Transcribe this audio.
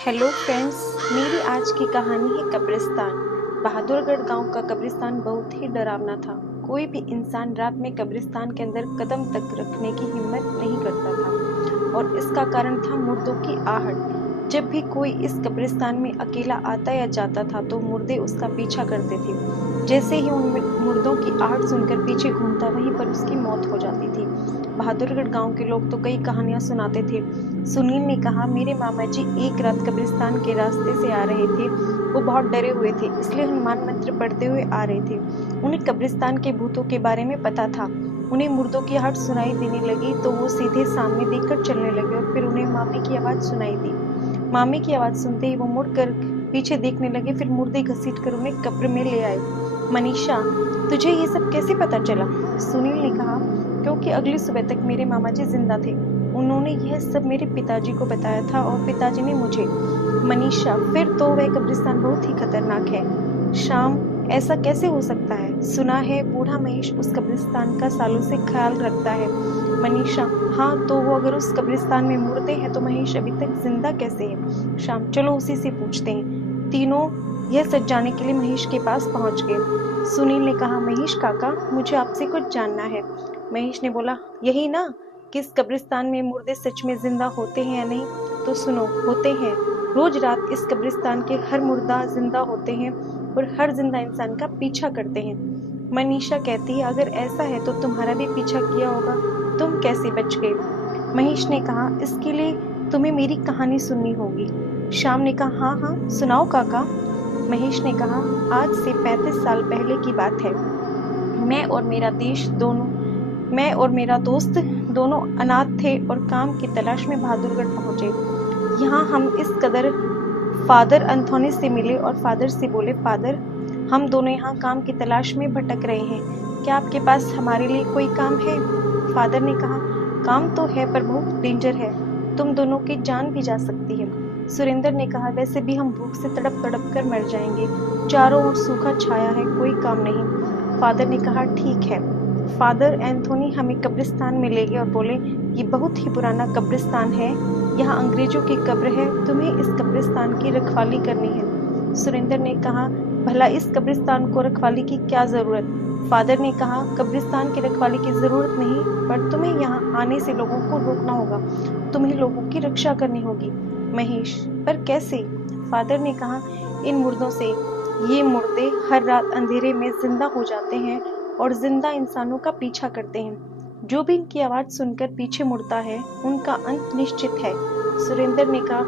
Hello friends, मेरी आज की कहानी है कब्रिस्तान। बहादुरगढ़ गांव का कब्रिस्तान बहुत ही डरावना था। कोई भी इंसान रात में कब्रिस्तान के अंदर कदम तक रखने की हिम्मत नहीं करता था और इसका कारण था मुर्दों की आहट। जब भी कोई इस कब्रिस्तान में अकेला आता या जाता था तो मुर्दे उसका पीछा करते थे। जैसे ही उन मुर्दों की आहट सुनकर पीछे घूमता, वहीं पर उसकी मौत हो जाती थी। बहादुरगढ़ गांव के लोग तो कई कहानियां सुनाते थे। सुनील ने कहा, मेरे मामा जी एक रात कब्रिस्तान के रास्ते से आ रहे थे। वो बहुत डरे हुए थे, इसलिए हनुमान मंत्र पढ़ते हुए आ रहे थे। उन्हें कब्रिस्तान के भूतों के बारे में पता था। उन्हें मुर्दों की आहट सुनाई देने लगी तो वो सीधे सामने देखकर चलने लगे और फिर उन्हें मामी की आवाज सुनाई दी। मामी की आवाज सुनते ही वो मुड़कर पीछे देखने लगे, फिर मुर्दे घसीटकर उन्हें कब्र में ले आए। मनीषा, तुझे ये सब कैसे पता चला? सुनील ने कहा, क्योंकि अगली सुबह तक मेरे मामा जी जिंदा थे। उन्होंने यह सब मेरे पिताजी को बताया था और पिताजी ने मुझे। मनीषा, फिर तो वह कब्रिस्तान बहुत ही खतरनाक है। शाम, ऐसा कैसे हो सकता है? सुना है बूढ़ा महेश उस कब्रिस्तान का सालों से ख्याल रखता है। मनीषा, हाँ, तो वो अगर उस कब्रिस्तान में मुर्दे हैं तो महेश अभी तक जिंदा कैसे है? शाम, चलो उसी से पूछते हैं। तीनों यह सच जानने के लिए महेश के पास पहुंच गए। सुनील ने कहा, महेश काका, मुझे आपसे कुछ जानना है। महेश ने बोला, यही ना, किस कब्रिस्तान में मुर्दे सच में जिंदा होते हैं या नहीं? तो सुनो, होते हैं। रोज रात इस कब्रिस्तान के हर मुर्दा जिंदा होते हैं और हर जिंदा इंसान का पीछा करते हैं। मनीषा कहती है, अगर ऐसा है तो तुम्हारा भी पीछा किया होगा, तुम कैसे बच गए? महेश ने कहा, इसके लिए तुम्हें मेरी कहानी सुननी होगी। श्याम ने कहा, हाँ हाँ, सुनाओ काका। महेश ने कहा, आज से 35 साल पहले की बात है। मैं और मेरा देश दोनों मैं और मेरा दोस्त दोनों अनाथ थे और काम की तलाश में बहादुरगढ़ पहुंचे। यहाँ हम इस कदर फादर एंथोनी से मिले और फादर से बोले, फादर, हम दोनों यहाँ काम की तलाश में भटक रहे हैं, क्या आपके पास हमारे लिए कोई काम है? फादर ने कहा, काम तो है पर बहुत डेंजर है, तुम दोनों की जान भी जा सकती है। सुरेंद्र ने कहा, वैसे भी हम भूख से तड़प तड़प कर मर जाएंगे, चारों ओर सूखा छाया है, कोई काम नहीं। फादर ने कहा, ठीक है। फादर एंथोनी हमें कब्रिस्तान में ले गए और बोले, ये बहुत ही पुराना कब्रिस्तान है, यहाँ अंग्रेजों की कब्र है, तुम्हें इस कब्रिस्तान की रखवाली करनी है। सुरेंद्र ने कहा, भला इस कब्रिस्तान को रखवाली की क्या जरूरत? फादर ने कहा, कब्रिस्तान की रखवाली की जरूरत नहीं, पर तुम्हें यहाँ आने से लोगों को रोकना होगा, तुम्हें लोगों की रक्षा करनी होगी। महेश, पर कैसे? फादर ने कहा, इन मुर्दों से। ये मुर्दे हर रात अंधेरे में जिंदा हो जाते हैं और जिंदा इंसानों का पीछा करते हैं। जो भी इनकी आवाज सुनकर पीछे मुड़ता है, उनका अंत निश्चित है। सुरेंद्र ने कहा,